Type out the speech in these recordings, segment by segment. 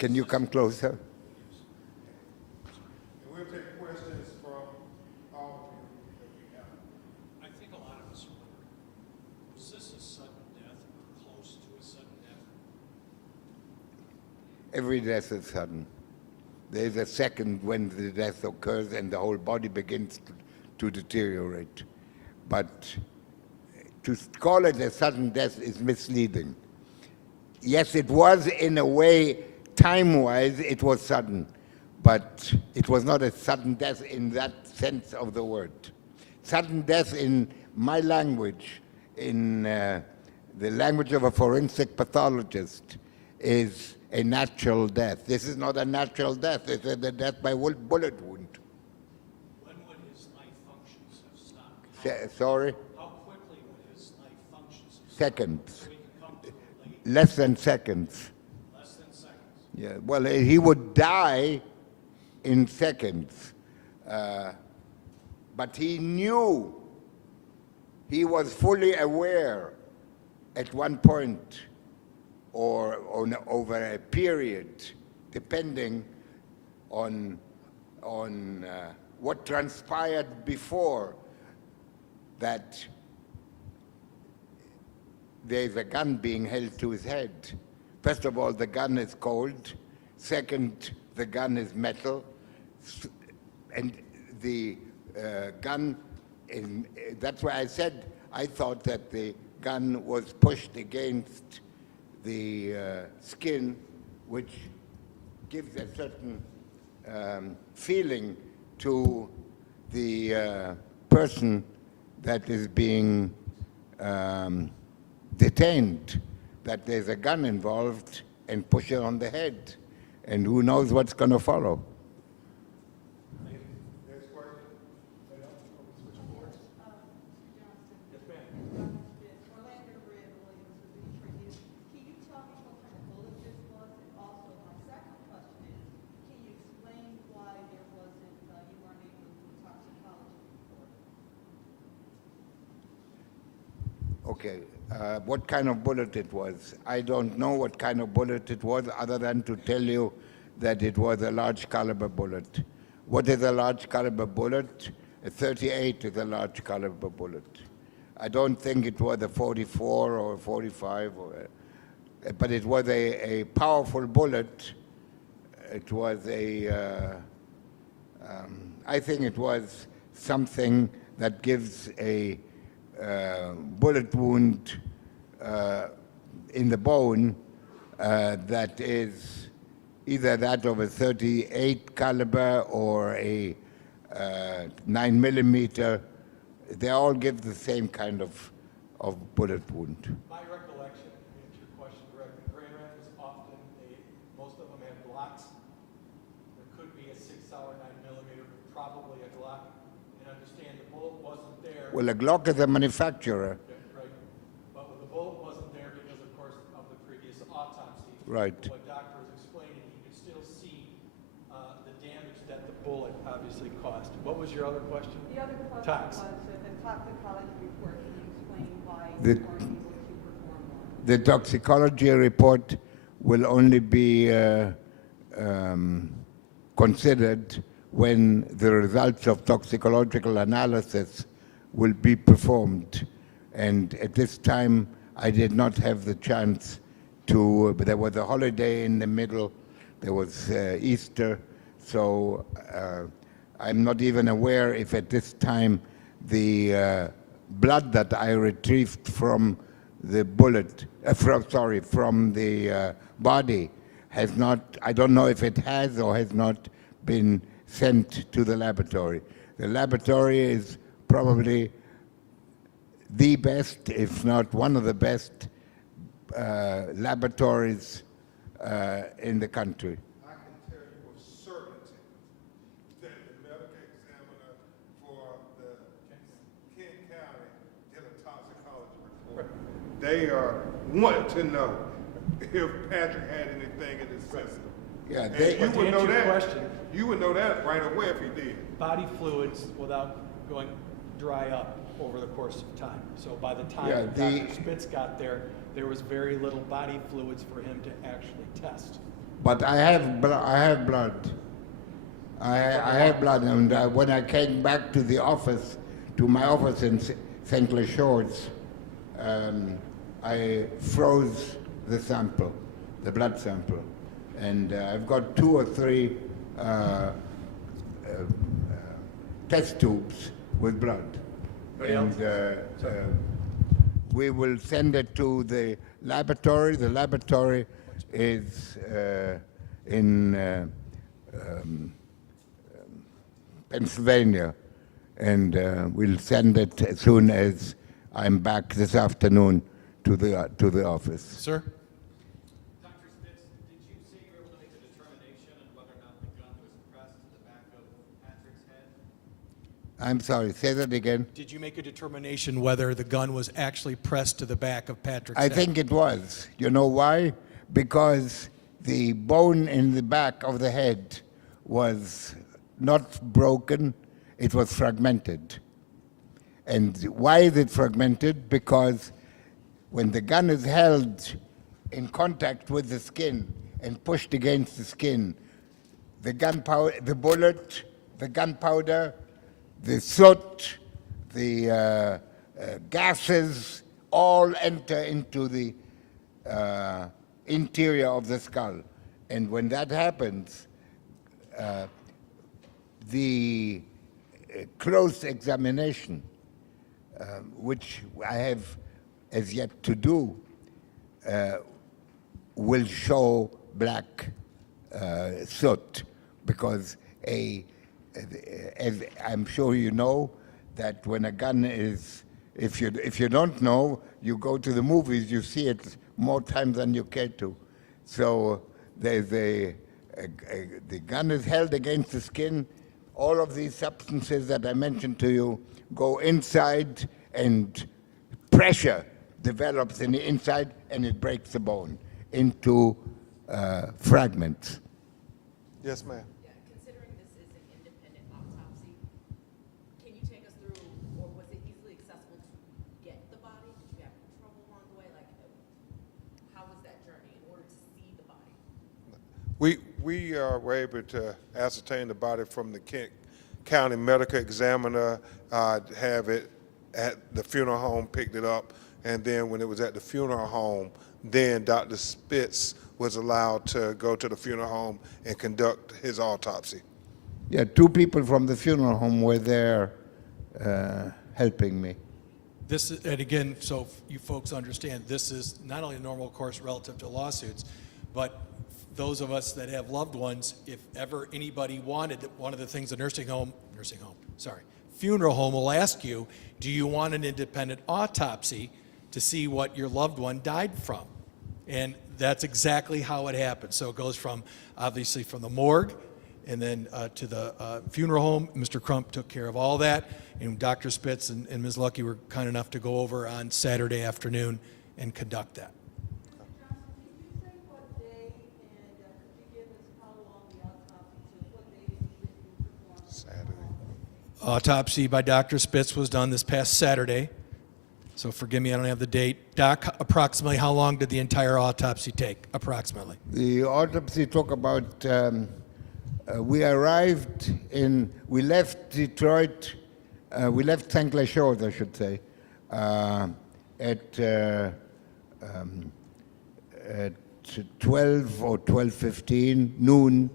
Can you come closer? And we'll take questions from all of you that we have. I think a lot of us wonder, was this a sudden death or close to a sudden death? Every death is sudden. There is a second when the death occurs and the whole body begins to deteriorate. But to call it a sudden death is misleading. Yes, it was in a way, time-wise, it was sudden, but it was not a sudden death in that sense of the word. Sudden death in my language, in the language of a forensic pathologist, is a natural death. This is not a natural death. It's a death by bullet wound. When would his life functions have stopped? Sorry? How quickly would his life functions have stopped? Seconds. So we can come to a late, Less than seconds. less than seconds. Yeah, well, he would die in seconds. But he knew, he was fully aware at one point or over a period, depending on what transpired before, that there's a gun being held to his head. First of all, the gun is cold. Second, the gun is metal. And the gun, that's why I said I thought that the gun was pushed against the skin, which gives a certain feeling to the person that is being detained, that there's a gun involved, and push it on the head. And who knows what's going to follow. Next question. Switch boards. Yes, ma'am. Orlando Red Williams with Detroit. Can you tell me what kind of bullet this was? And also, my second question is, can you explain why there wasn't, you weren't able to do a toxicology report? Okay, what kind of bullet it was? I don't know what kind of bullet it was, other than to tell you that it was a large caliber bullet. What is a large caliber bullet? A 38 is a large caliber bullet. I don't think it was a 44 or a 45, but it was a powerful bullet. It was I think it was something that gives a bullet wound in the bone that is either that of a 38 caliber or a 9 millimeter. They all give the same kind of bullet wound. My recollection, to answer your question directly, Grand Rapids often, most of them have Glocks. There could be a 6 or 9 millimeter, probably a Glock. And understand the bullet wasn't there. Well, a Glock is a manufacturer. Right. But the bullet wasn't there because, of course, of the previous autopsy. Right. What doctor was explaining, you could still see the damage that the bullet obviously caused. What was your other question? The other question Tox. was the toxicology report. Can you explain why The- you weren't able to perform one? The toxicology report will only be considered when the results of toxicological analysis will be performed. And at this time, I did not have the chance to, but there was a holiday in the middle, there was Easter, so I'm not even aware if at this time the blood that I retrieved from the bullet, from the body has not, I don't know if it has or has not been sent to the laboratory. The laboratory is probably the best, if not one of the best laboratories in the country. I can tell you with certainty that the medical examiner for the King County did a toxicology report. They are wanting to know if Patrick had anything in his system. Yeah, And they, you to would know answer your that. question- You would know that right away if he did. Body fluids without going dry up over the course of time. So by the time Yeah, Dr. Spitz got there, there was very little body fluids for him to actually test. But I have blood. I have blood, and when I came back to the office, to my office in St. Clair Shores, I froze the sample, the blood sample, and I've got 2 or 3 test tubes with blood, and we will send it to the laboratory. The laboratory is in Pennsylvania, and we'll send it as soon as I'm back this afternoon to the office. Sir? Dr. Spitz, did you say you were able to make a determination on whether or not the gun was pressed to the back of Patrick's head? I'm sorry, say that again. Did you make a determination whether the gun was actually pressed to the back of Patrick's I head? think it was. You know why? Because the bone in the back of the head was not broken, it was fragmented. And why is it fragmented? Because when the gun is held in contact with the skin and pushed against the skin, the gunpowder, the bullet, the gunpowder, the soot, the gases all enter into the interior of the skull. And when that happens, the close examination, which I have as yet to do, will show black soot, because as I'm sure you know, that when a gun is, if you don't know, you go to the movies, you see it more times than you care to. So there's the gun is held against the skin. All of these substances that I mentioned to you go inside, and pressure develops in the inside, and it breaks the bone into fragments. Yes, ma'am. Yeah, considering this is an independent autopsy, can you take us through, or was it easily accessible to get the body? Did you have trouble along the way? Like, how was that journey in order to see the body? We were able to ascertain the body from the Kent County Medical Examiner, have it at the funeral home, picked it up, and then when it was at the funeral home, then Dr. Spitz was allowed to go to the funeral home and conduct his autopsy. Yeah, 2 people from the funeral home were there helping me. This is, and again, so you folks understand, this is not only a normal course relative to lawsuits, but those of us that have loved ones, if ever anybody wanted, one of the things a funeral home will ask you, do you want an independent autopsy to see what your loved one died from? And that's exactly how it happens. So it goes from, obviously, from the morgue, and then to the funeral home. Mr. Crump took care of all that, and Dr. Spitz and Ms. Lucky were kind enough to go over on Saturday afternoon and conduct that. Johnson, did you say what day, and could you give us how long the autopsy took? What day did you perform? Saturday. Autopsy by Dr. Spitz was done this past Saturday. So forgive me, I don't have the date. Doc, approximately how long did the entire autopsy take, approximately? The autopsy took about, we left Detroit, we left St. Clair Shores, I should say, at 12 or 12:15, noon.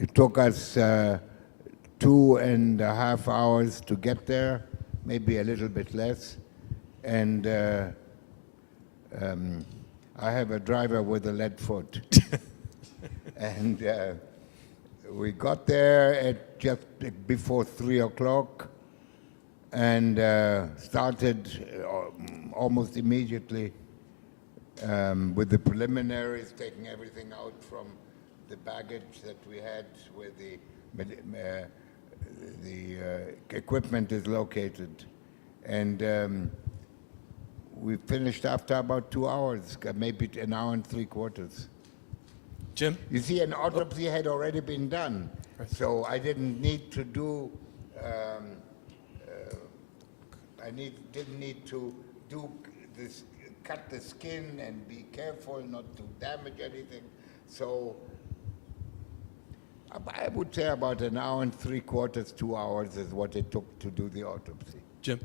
It took us 2.5 hours to get there, maybe a little bit less. And I have a driver with a lead foot. And we got there at just before 3 o'clock and started almost immediately with the preliminaries, taking everything out from the baggage that we had where the equipment is located. And we finished after about 2 hours, maybe an hour and 3/4. Jim? You see, an autopsy had already been done, so I didn't need to do. Didn't need to do this cut the skin and be careful not to damage anything. So I would say about an hour and 3/4, 2 hours is what it took to do the autopsy. Jim?